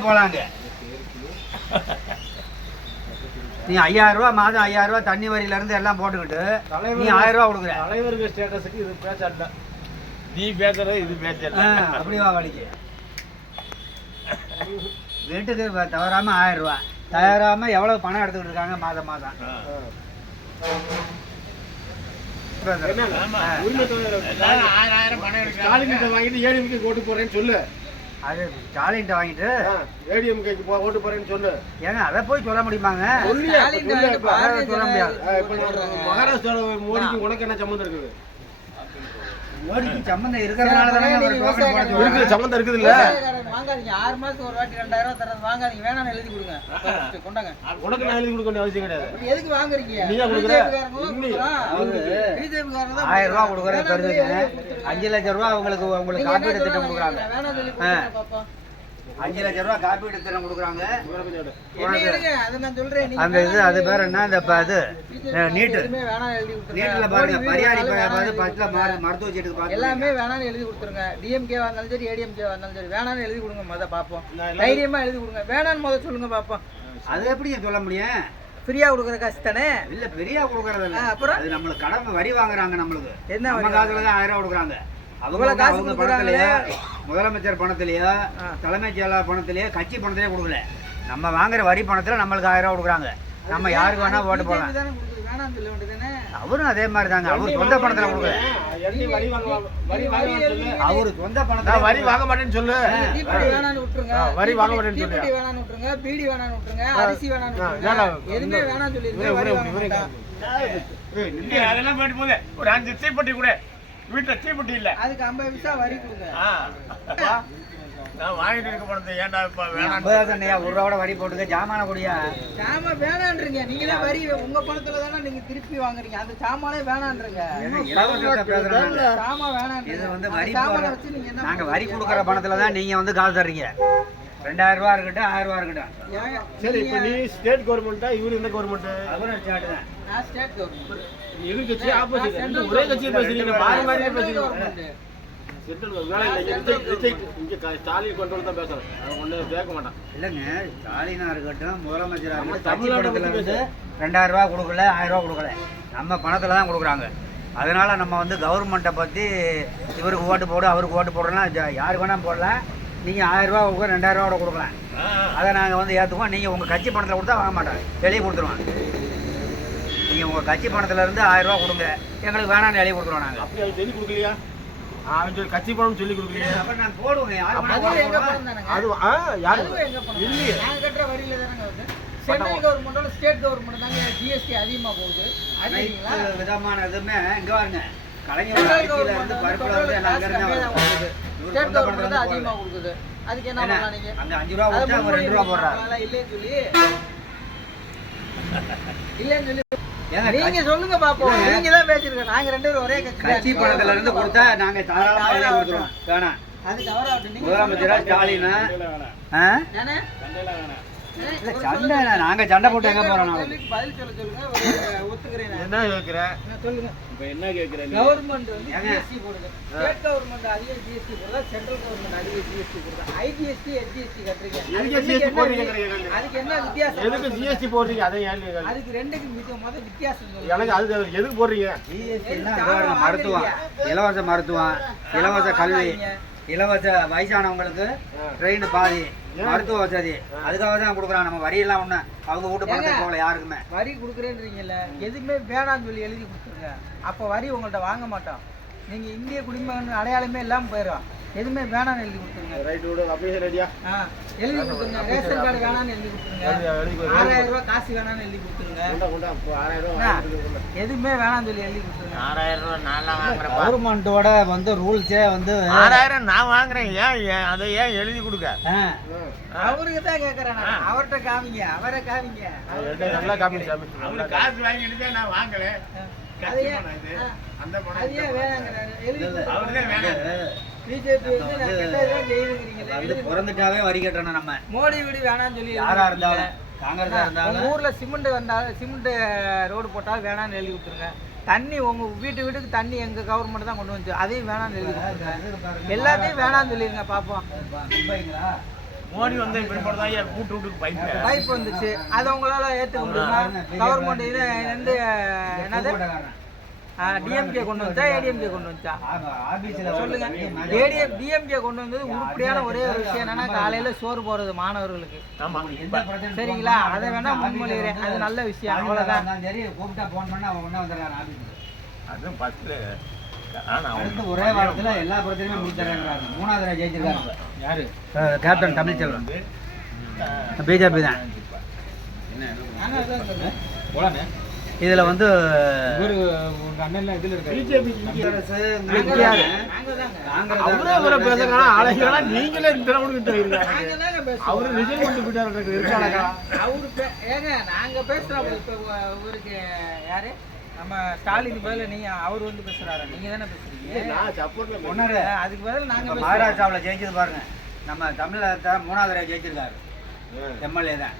போலாங்க. நீ ஐயாயிரம் ரூபா மாதம் ஐயாயிரம் ரூபா தண்ணி வரியில இருந்து எல்லாம் போட்டுக்கிட்டு நீ ஆயிரம் ரூபா கொடுக்குற. தலைவருக்கு ஸ்டேட்டஸுக்கு இது பேசல நீ பேசுறது இது பேசல ஆ, அப்படி வா வழிக்கு. வீட்டுக்கு தவறாம ஆயிரம் ரூபா. தவறாம எவ்வளவு பணம் எடுத்துக்கிட்டு இருக்காங்க மாதம் மாதம். ஆயிரம் ஆயிரம் பணம் கிட்ட வாங்கிட்டு ஏடிஎம்கே ஓட்டு போறேன்னு சொல்லு. அது ஸ்டாலின்ட்ட வாங்கிட்டு. ஏடிஎம்கேக்கு ஓட்டு போறேன்னு சொல்லு. ஏங்க அதை போய் சொல்ல முடியுமாங்க? ஸ்டாலின் சொல்லு முடியாது. ஆ, இப்ப நான் மகாராஷ்டிராவில் மோடிக்கு உனக்கு என்ன சம்மந்தம் இருக்குது மோடிக்கு சம்மந்தம் இருக்கிறதுனால தானே ஒரு டோக்கன் போட இருக்குது. சம்மந்தம் இருக்குது இல்ல வாங்காதீங்க. ஆறு மாசத்துக்கு ஒரு வாட்டி ரெண்டாயிரம் ரூபாய் தரது வாங்காதீங்க. வேணாம்னு எழுதி கொடுங்க. கொண்டாங்க. உனக்கு நான் எழுதி கொடுக்க வேண்டிய அவசியம் கிடையாது. எதுக்கு வாங்குறீங்க? நீயா கொடுக்குற? ஆயிரம் ரூபா கொடுக்குற தெரிஞ்சுங்க அஞ்சு லட்சம் ரூபா உங்களுக்கு உங்களுக்கு காப்பீடு திட்டம் கொடுக்குறாங்க. வேணாம் சொல்லி ஆ. கொடுங்க பாப்போம். அஞ்சு லட்சம் ரூபா காப்பீடு திட்டம் கொடுக்குறாங்க. என்ன எடுங்க அதை நான் சொல்றேன். நீங்க அந்த இது அது பேர் என்ன? இந்த BJP நீட்டு. நீட்டில் பாருங்க பரியாரி வீடு ப- வேணாம் வந்து எழுதி பஸ்ல கொடுத்துருங்க. மருத்துவ சீட்டுக்கு பார்த்து எல்லாமே வேணாம்னு எழுதி கொடுத்துருங்க. டிஎம்கே வந்தாலும் சரி ஏடிஎம்கே வந்தாலும் சரி வேணாம்னு எழுதி கொடுங்க. முத பாப்போம் நான் எல்லாம் தைரியமா எழுதி கொடுங்க. வேணாம்னு முத சொல்லுங்க பாப்போம் அது எப்படி சொல்ல முடியும்? ஃப்ரீயா கொடுக்குற காசு தானே? இல்ல பெரியா கொடுக்கறது இல்ல. அப்புறம்? அது நம்மளுக்கு கடமை வரி வாங்குறாங்க நம்மளுக்கு. என்ன ஆயிரம் ரூபா கொடுக்குறாங்க. அவங்க காசு. பணத்திலேயோ முதலமைச்சர் பணத்திலேயோ. தலைமைச் செயலாளர் பணத்திலேயோ கட்சி பணத்திலேயோ கொடுக்கல நம்ம வாங்குற வரி பணத்துல நம்மளுக்கு ஆயிரம் ரூபா கொடுக்குறாங்க நம்ம யாருக்கு வேணா ஓட்டு போடலாம் சொல்ல வேண்டியதானே அவரும் அதே மாதிரி தாங்க அவர் சொந்த பணத்துல கொடுக்கல எண்ணி வரி வாங்க வரி வாங்க சொல்லு அவரு சொந்த நான் பணத்துல வரி வாங்க மாட்டேன்னு சொல்லு வரி வாங்க மாட்டேன்னு தீப்பெட்டி சொல்லியா? வேணாம்னு விட்டுருங்க பீடி வேணாம்னு விட்டுருங்க அரிசி வேணாம்னு ஆ, விட்டுருங்க வேணாம். எதுவுமே வேணாம்னு. நீ அதெல்லாம் போயிட்டு போகுது ஒரு அஞ்சு தீப்பெட்டி கூட வீட்டுல தீப்பெட்டி இல்ல. அதுக்கு ஐம்பது பைசா வரி கொடுங்க. நான் வாங்கிட்டு இருக்க பணத்தை ஏன்டா இப்ப வேணாம் ஒரு ரூபா வரி போட்டுக்க ஜாமான குடியா? சாமா வேணான்றீங்க. நீங்க தான் வரி உங்க பணத்துல தானே நீங்க திருப்பி வாங்குறீங்க. அந்த சாமானே வேணான்றீங்க. இலவசத்தை பேசுறாங்க சாமா வேணான்றீங்க. இது வந்து வரி சாமானை போடுற- வச்சு நீங்க என்ன நாங்க வரி கொடுக்குற பணத்துல தான் நீங்க வந்து காசு தர்றீங்க. ரெண்டாயிரம் ரூபா இருக்கட்டும் ஆயிரம் ரூபா இருக்கட்டும். சரி இப்போ நீ ஸ்டேட் கவர்மெண்ட்டா இவரு எந்த கவர்மெண்ட் அவரும் ஸ்டார்ட் தான். நான் ஸ்டேட் கவர்மெண்ட் எதிர்கட்சி ஆப்போசிட் ரெண்டு ஒரே கட்சியை பேசுறீங்க மாறி மாறி பேசுறீங்க ஸ்டாலின் கொண்டு தான் பேசுறேன். ஒன்றும் கேட்க மாட்டான். இல்லைங்க ஸ்டாலினா இருக்கட்டும் முதலமைச்சராக இருக்கட்டும் கட்சி தமிழ்நாட்டை பணத்துல பத்தி இருந்து ரெண்டாயிரம் ரூபா கொடுக்கல ஆயிரம் ரூபா கொடுக்கல. நம்ம பணத்துல தான் கொடுக்குறாங்க. அதனால நம்ம வந்து கவர்மெண்ட்டை பற்றி இவருக்கு ஓட்டு போடு அவருக்கு ஓட்டு போடலாம் யாருக்கு வேணால் போடலாம். நீங்கள் ஆயிரம் ரூபா கொடுக்க கூட கொடுக்கலாம். அதை நாங்கள் வந்து ஏற்றுக்குவோம் நீங்கள் உங்கள் கட்சி பணத்தில் கொடுத்தா வாங்க மாட்டோம். வெளியே கொடுத்துருவோம் நீங்கள் உங்கள் கட்சி பணத்துல இருந்து ஆயிரம் ரூபா கொடுங்க. எங்களுக்கு வேணாம்னு வெளியே கொடுத்துருவோம் நாங்கள் அப்படி அவன் சொல்லி கொடுக்கலையா? அவன் சொல்லி கட்சி பணம் சொல்லி கொடுக்கலையா? நாங்கள் பணம் தானங்க? அது ஆ யாரு இல்லையே. நாங்க கட்டுற வரியில தானங்க வருது சென்ட்ரல் ஸ்டேட் கவர்மெண்ட் தாங்க ஜிஎஸ்டி அதிகமா போகுது. விதமான இதுமே இங்க பாருங்க கலைஞர் இருந்து பருப்புல கொடுக்குது. ஸ்டேட் கவர்மெண்ட் அதுக்கு என்ன? பண்ணலாம் நீங்க? அங்க அஞ்சு ரூபா அதை கொடுத்தா அவங்க ரெண்டு ரூபா போடுறாங்க முன்மொழிவு இல்லைன்னு சொல்லி. இல்லைன்னு சொல்லி. ஏங்க நீங்க சொல்லுங்க பாப்போம். நீங்க தான் பேசிருக்க நாங்க ரெண்டு பேரும் ஒரே கட்சி பணத்துல இருந்து கொடுத்தா நாங்க தாராளமா கொடுத்துருவோம். வேணாம். முதலமைச்சரா ஸ்டாலினா? இல்ல சண்டை நாங்க சண்டை போட்டு எங்க போறோம் பதில் சொல்ல சொல்லுங்க ஒத்துக்கிறேன். என்ன கேட்குற நான் சொல்லுங்க. இப்போ என்ன கேட்குற நீ? கவர்மெண்ட் வந்து? ஜிஎஸ்டி போடுது ஸ்டேட் கவர்மெண்ட் அதிக ஜிஎஸ்டி போடுதா சென்ட்ரல் கவர்மெண்ட் அதிக ஜிஎஸ்டி போடுதா? ஐஜிஎஸ்டி எஸ்ஜிஎஸ்டி கட்டுறீங்க. அதுக்கு என்ன போடுறீங்க? வி- அதுக்கு என்ன வித்தியாசம்? எதுக்கு ஜிஎஸ்டி போடுறீங்க? அதை ஏன் அதுக்கு ரெண்டுக்கு மிக முத வித்தியாசம். எனக்கு அது எதுக்கு போடுறீங்க? பாருங்க, மருத்துவம். இலவச மருத்துவம் இலவச கல்வி. இலவச வயசானவங்களுக்கு ட்ரெயின் பாதி மருத்துவ வசதி. அதுக்காக தான் கொடுக்குறாங்க நம்ம வரியெல்லாம் ஒண்ணு அவங்க வீட்டு பணத்துக்கு போகல யாருக்குமே. வரி கொடுக்குறேன்றீங்கல்ல எதுவுமே வேணாம்னு சொல்லி எழுதி கொடுத்துருங்க. அப்போ வரி உங்கள்ட்ட வாங்க மாட்டோம். நீங்க இந்திய குடிமகன் அடையாளமே இல்லாம போயிடும் எதுவுமே வேணாம்னு எழுதி கொடுத்துருங்க. ரைட் விடு அப்படியே ரெடியா ஆ, எழுதி கொடுத்துருங்க. ரேஷன் கார்டு வேணாம்னு எழுதி கொடுத்துருங்க. ஆறாயிரம் ரூபாய் காசு வேணாம்னு எழுதி கொடுத்துருங்க. ரூபா. எதுவுமே வேணாம்னு சொல்லி எழுதி கொடுத்துருங்க. ஆறாயிரம் ரூபாய் நான்லாம் வாங்குறேன் கவர்மெண்ட்டோட வந்து ரூல்ஸே வந்து ஆறாயிரம் நான் வாங்குறேன். ஏன் அதை ஏன் எழுதி கொடுக்க? அவருக்கு தான் கேட்கறேன் நான். அவர்ட்ட காமிங்க. அவரை காமிங்க. நல்லா சாமி. அவரு காசு வாங்கிட்டு நான் வாங்கல. அந்த பிறந்துட்டாவே வரி கட்டணும் நம்ம மோடி வீடு வேணாம்னு சொல்லி யாரா இருந்தாலும் காங்கிரஸா உங்க இருந்தாலும். ஊர்ல சிமெண்ட் வந்தாலும் சிமெண்ட் ரோடு போட்டாலும் வேணாம்னு எழுதி கொடுத்துருங்க. தண்ணி உங்க வீட்டு வீட்டுக்கு தண்ணி எங்க கவர்மெண்ட் தான் கொண்டு வந்து அதையும் வேணாம்னு எழுதி கொடுத்துருங்க எல்லாத்தையும் வேணாம்னு சொல்லிருங்க பாப்போம். மோடி வந்த பிற்பாடு தான் கூட்டு வீட்டுக்கு பைப்பு பைப் வந்துச்சு. அதை உங்களால ஏத்துக்க முடியுமா? கவர்மெண்ட் இது வந்து என்னது? டிஎம்கே கொண்டு வந்தா ஏடிஎம்கே கொண்டு வந்துச்சா சொல்லுங்க ஏடிஎம் டிஎம்கே கொண்டு வந்தது உருப்படியான ஒரே ஒரு விஷயம் என்னன்னா காலையில சோறு போறது மாணவர்களுக்கு ஆமா எந்த பிரச்சனை சரிங்களா அதை வேணா முன்மொழிகிறேன் அது நல்ல விஷயம் அவ்வளவுதான் சரி கூப்பிட்டா போன் பண்ணா அவன் ஒண்ணா வந்துடுறான் அதுவும் ஆனா அடுத்து ஒரே வாரத்துல எல்லா பிரச்சனையுமே முடிச்சிடறாங்க மூணாவது ஜெயிச்சிருக்காங்க யாரு கேப்டன் தமிழ்ச்செல்வன் பிஜேபி தான் அதான் சொல்றேன். இதுல வந்து நீங்களே. அவரு விஜய் கொண்டு போயிட்டாரு அவரு ஏங்க நாங்க பேசுறோம். இப்ப இவருக்கு யாரு? நம்ம ஸ்டாலின் பதில நீங்க அவர் வந்து பேசுறாரு? நீங்க தானே பேசுறீங்க? நான் சப்போர்ட்ல ஒன்னாரு அதுக்கு பதில் நாங்க பேசுறோம். மகாராஷ்டிராவில் ஜெயிச்சது பாருங்க. நம்ம தமிழகத்தை மூணாவது ஜெயிச்சிருக்காரு. எம்எல்ஏ தான்.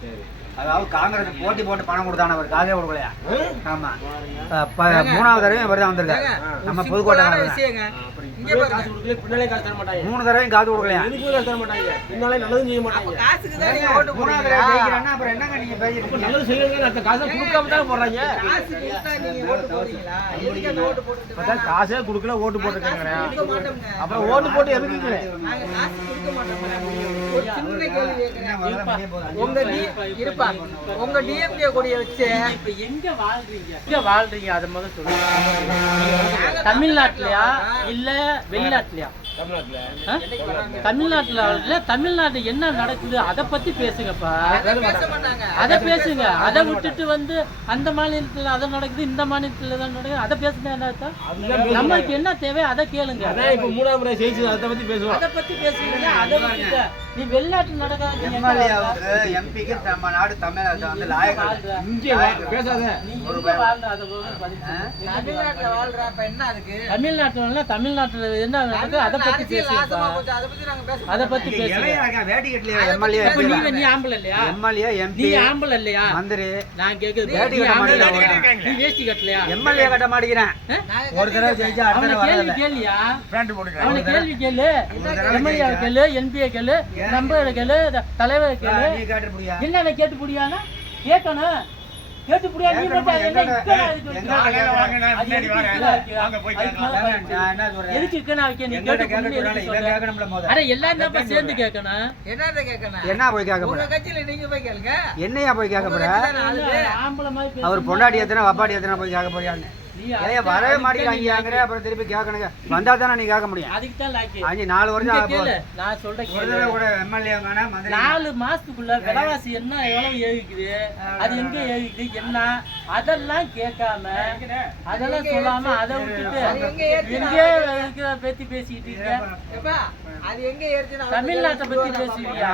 சரி. அதாவது காங்கிரஸ் போட்டி போட்டு பணம் கொடுத்தான அவர்? காதே கொடுக்கலையா? ஆமா. மூணாவது தடவையும் இவர் தான் வந்திருக்காரு நம்ம புதுக்கோட்டை சிம்பிளான தான். விஷயங்க. இங்க காசு பாருங்க. கொடுக்கல பின்னாலே காசு தர மாட்டாங்க மூணு தடவையும் கொடுக்கலையா? காசு தர மாட்டாங்க பின்னாலே நல்லதும் செய்ய அப்ப மாட்டாங்க காசுக்கு தான் நீங்க ஓட்டு மூணாவது தடவை? ஜெயிக்கிறேன்னா அப்புறம் என்னங்க நீங்க அந்த காசை காசு. காசே கொடுக்கல ஓட்டு போட்டுருக்காங்க. அப்புறம் ஓட்டு போட்டு எதுக்கு உங்க இருப்பா. உங்க டிஎம்கே கொடியை வச்சு இப்ப எங்க வாழ்றீங்க? எங்க வாழ்றீங்க? அத முதல்ல சொல்லுங்க. தமிழ்நாட்டுலயா? இல்ல வெளிநாட்டுலயா? தமிழ்நாட்டுல. இல்ல. தமிழ்நாட்டுல என்ன நடக்குது? அத பத்தி பேசுங்கப்பா. அதை பேச மாட்டாங்க. அத பேசுங்க. அதை விட்டுட்டு வந்து அந்த மாநிலத்துல அது நடக்குது இந்த மாநிலத்துல தான் நடக்குது. அதை பேசுனா என்ன அர்த்தம்? நம்மளுக்கு என்ன தேவை? அதை கேளுங்க. அதான் இப்ப மூணாவது அதை பத்தி பேசுவோம். அத பத்தி பேசுறீங்க அதை விட்டுட்டு நீ வெளிநாட்டு நடக்காத நீ எம்எல்ஏவுக்கு? எம்பிக்கு நம்ம நாடு தமிழ்நாடு வந்து வாழ்ற? இங்கே பேசாத. நீ எங்க வாழ்ற அதை. தமிழ்நாட்டுல வாழ்ற. அப்ப என்ன அதுக்கு? தமிழ்நாட்டுல தமிழ்நாட்டுல என்ன நடக்குது? அதை பத்தி போச்சு. அதை பத்தி நாங்க பேச அதை பத்தி வேட்டி கட்டலையா எம்எல்ஏ அப்ப நீ நீ ஆம்பளை இல்லையா? எம்எல்ஏ நீ எம்பி ஆம்பளை இல்லையா? மந்திரி. நான் கேக்குது வேட்டி நீ கட்ட? நீ வேஷ்டி கட்டலையா? எம்எல்ஏ கட்ட மாட்டேங்கிறேன். ஒரு தடவை ஜெயிச்சா அடுத்த தடவை கேள்வி கேளியா பேண்ட் போட்டுக்கிறேன். அவனை கேள்வி கேளு. எம்எல்ஏ கேளு என்பிஏ கேளு. நம்பரை கேளு தலைவரை கேளு. நீ கேட்டு முடியா என்ன கேட்டு கேட்கணும். கேட்டு புடியா நீ மட்டும் எதுக்கு. இக்கனா வைக்க நீ கேட்டு அட எல்லாம் தான் சேர்ந்து கேட்கணும். என்ன போய் கேட்க போற? உங்க கட்சியில நீங்க போய் கேளுங்க. என்னையா போய் கேட்க போற. ஆம்பளை மாதிரி அவர் பொண்டாட்டி எத்தனை வப்பாட்டி எத்தனை போய் கேட்க போறியான்னு. வரவே மாட்டேங்கிறாங்க அப்புறம் திருப்பி கேட்கணுங்க. வந்தா தானே நீ கேட்க முடியும். அதுக்கு தான் லாக்கி அஞ்சு நாலு வருஷம். நான் சொல்றேன் ஒரு தடவை கூட எம்எல்ஏ நாலு மாசத்துக்குள்ள விலைவாசி என்ன எவ்வளவு ஏறிக்குது அது எங்க ஏறிக்குது என்ன? அதெல்லாம் கேட்காம அதெல்லாம் சொல்லாம அதை விட்டுட்டு எங்க பத்தி பேசிக்கிட்டு இருக்க. எப்பா, அது எங்க ஏறுச்சுன்னு தமிழ்நாட்டை பத்தி. பேசுவியா?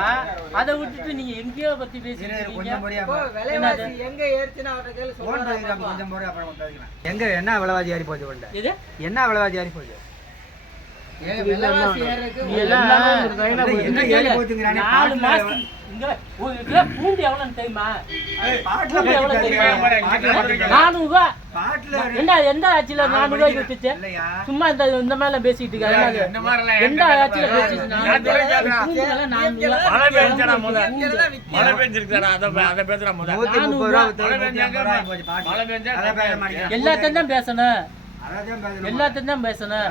அதை விட்டுட்டு நீங்க எங்கேயோ பத்தி இருக்கீங்க. விலைவாசி எங்க ஏறுச்சுன்னு எங்க என்ன விலைவாசி ஏறி போச்சு இது? என்ன விலைவாசி ஏறி போச்சு? நாலு மாசம் பூண்டு எவ்வளவு தெரியுமா? நானூறு ரூபா பாட்டுல என்ன எந்த ஆட்சியில நானூறு சும்மா இந்த இந்த மேல பேசிட்டு இருக்காங்க. எந்த ஆட்சியில பேசாத. பேசிச்சு நான் சொல்றேன் கேக்குறேன். பூண்டு விலை நானூறு ரூபா. மழை பெஞ்சடா முத இதெல்லாம் வித்தியாசம். மழை பெஞ்சிருக்குடா அதை பே- அதை பேசுறா முத நூத்தி முப்பது ரூபா வித்து மழை நூத்தி பெஞ்சா ஐம்பது ரூபா ஆகி போச்சு பாட்டுல. மழை பெஞ்சா அதை பேச மாட்டேங்கிறான். எல்லாத்தையும் தான் பேசணும். எல்லாத்தையும் தான் பேசணும்.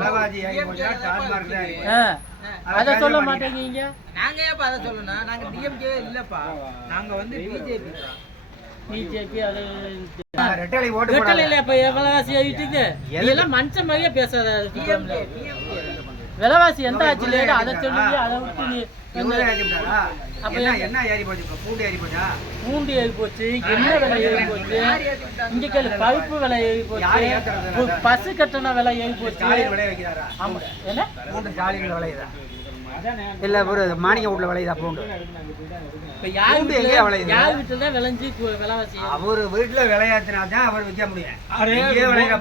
அதை சொல்ல. மாட்டேங்கீங்க நாங்க ஏப்பா அதை சொல்லணும்? நாங்க டிஎம்கே இல்லப்பா. நாங்க வந்து பிஜேபி பிஜேபி அது ரெட்டலை ஓட்டு போடாத. வெட்டலையில இப்ப இருக்கு இதெல்லாம் மனுஷன் மாதிரியே பேசாத விலைவாசி எந்த ஆட்சியில ஏறி அதை சொல்லி அதை விட்டு நீ? பூண்டு ஏறி போச்சா? என்ன விலை ஏறி போச்சு? இங்க பருப்பு விலை ஏறி போச்சு. பசு கட்டண விலை ஏறி போச்சு. ஆமா. என்ன? இல்ல ஒரு மாணிக்க வீட்டுல விளையுதா பூண்டு? அவரு வீட்டுல விளையாத்தினா தான் அவர் விற்க முடியும்.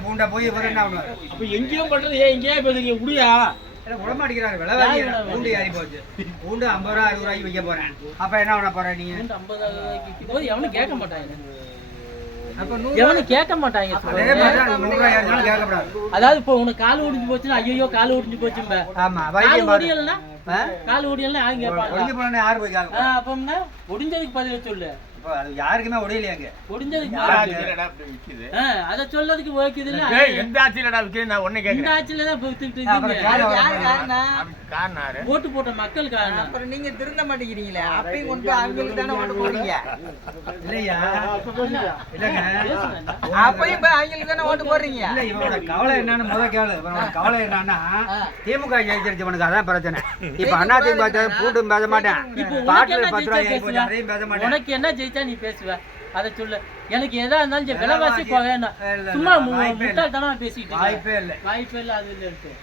பூண்டை போய் இவர் என்ன பண்ணுவாரு? அப்ப எங்கேயோ பண்றது எங்கேயோ முடியா? இல்ல, விடமாட்டேங்கிறாரு விலைவாசி பூண்டு ஏறி போச்சு. பூண்டு ஐம்பது ரூபா அறுபது ரூபாய்க்கு விற்க போறேன். அப்ப என்ன பண்ண போற நீங்க பூண்டு 50 ரூபாய்க்கு விக்கும் போது எவனும் கேட்க மாட்டாங்க. கேட்க மாட்டாங்க. அதாவது இப்போ உனக்கு கால் ஒடிஞ்சு போச்சுன்னா ஐயோ கால் ஒடிஞ்சு போச்சும்ப. கால் ஆ? கால் ஒடியெல்லாம் யாரும் கேட்பாங்க? அப்பம்னா ஒடிஞ்சதுக்கு பதில சொல்லு. இப்போ அது யாருக்குமே ஒடியலையாங்க? ஆ, அத சொல்லதுக்கு ஓகேது இல்ல எந்த ஆட்சியிலடா விக்குது? நான் ஒண்ணு இந்த கேக்குறேன். ஆட்சியில தான் வித்துட்டு இருக்கீங்க? ஓட்டு போட்ட மக்கள் காரணம். அப்புறம் நீங்க திருந்த மாட்டேங்கிறீங்களே? அப்பயும் கொண்டு அவங்களுக்கு தானே ஓட்டு போடுறீங்க? இல்லையா? இல்லைங்க. அப்பயும் போய் அவங்களுக்கு தானே ஓட்டு போடுறீங்க? இல்ல இவனோட கவலை என்னன்னு முத கேளு. இவனோட கவலை என்னன்னா திமுக ஜெயிச்சிருச்சவனுக்கு அதான் பிரச்சனை. இப்ப அண்ணா திமுக ஜெயி- பூட்டும் பேச மாட்டேன். உனக்கு பாட்டில் பத்து ரூபாய் அதையும் பேச மாட்டேன். உனக்கு என்ன ஜெயிச்சா நீ பேசுவ? அதை சொல்லு. எனக்கு எதா இருந்தாலும் விலைவாசி இல்ல, சும்மா. முட்டாள்தனமா பேசிட்டு இருக்க. வாய்ப்பே இல்லை. வாய்ப்பே இல்ல அது இருக்கு.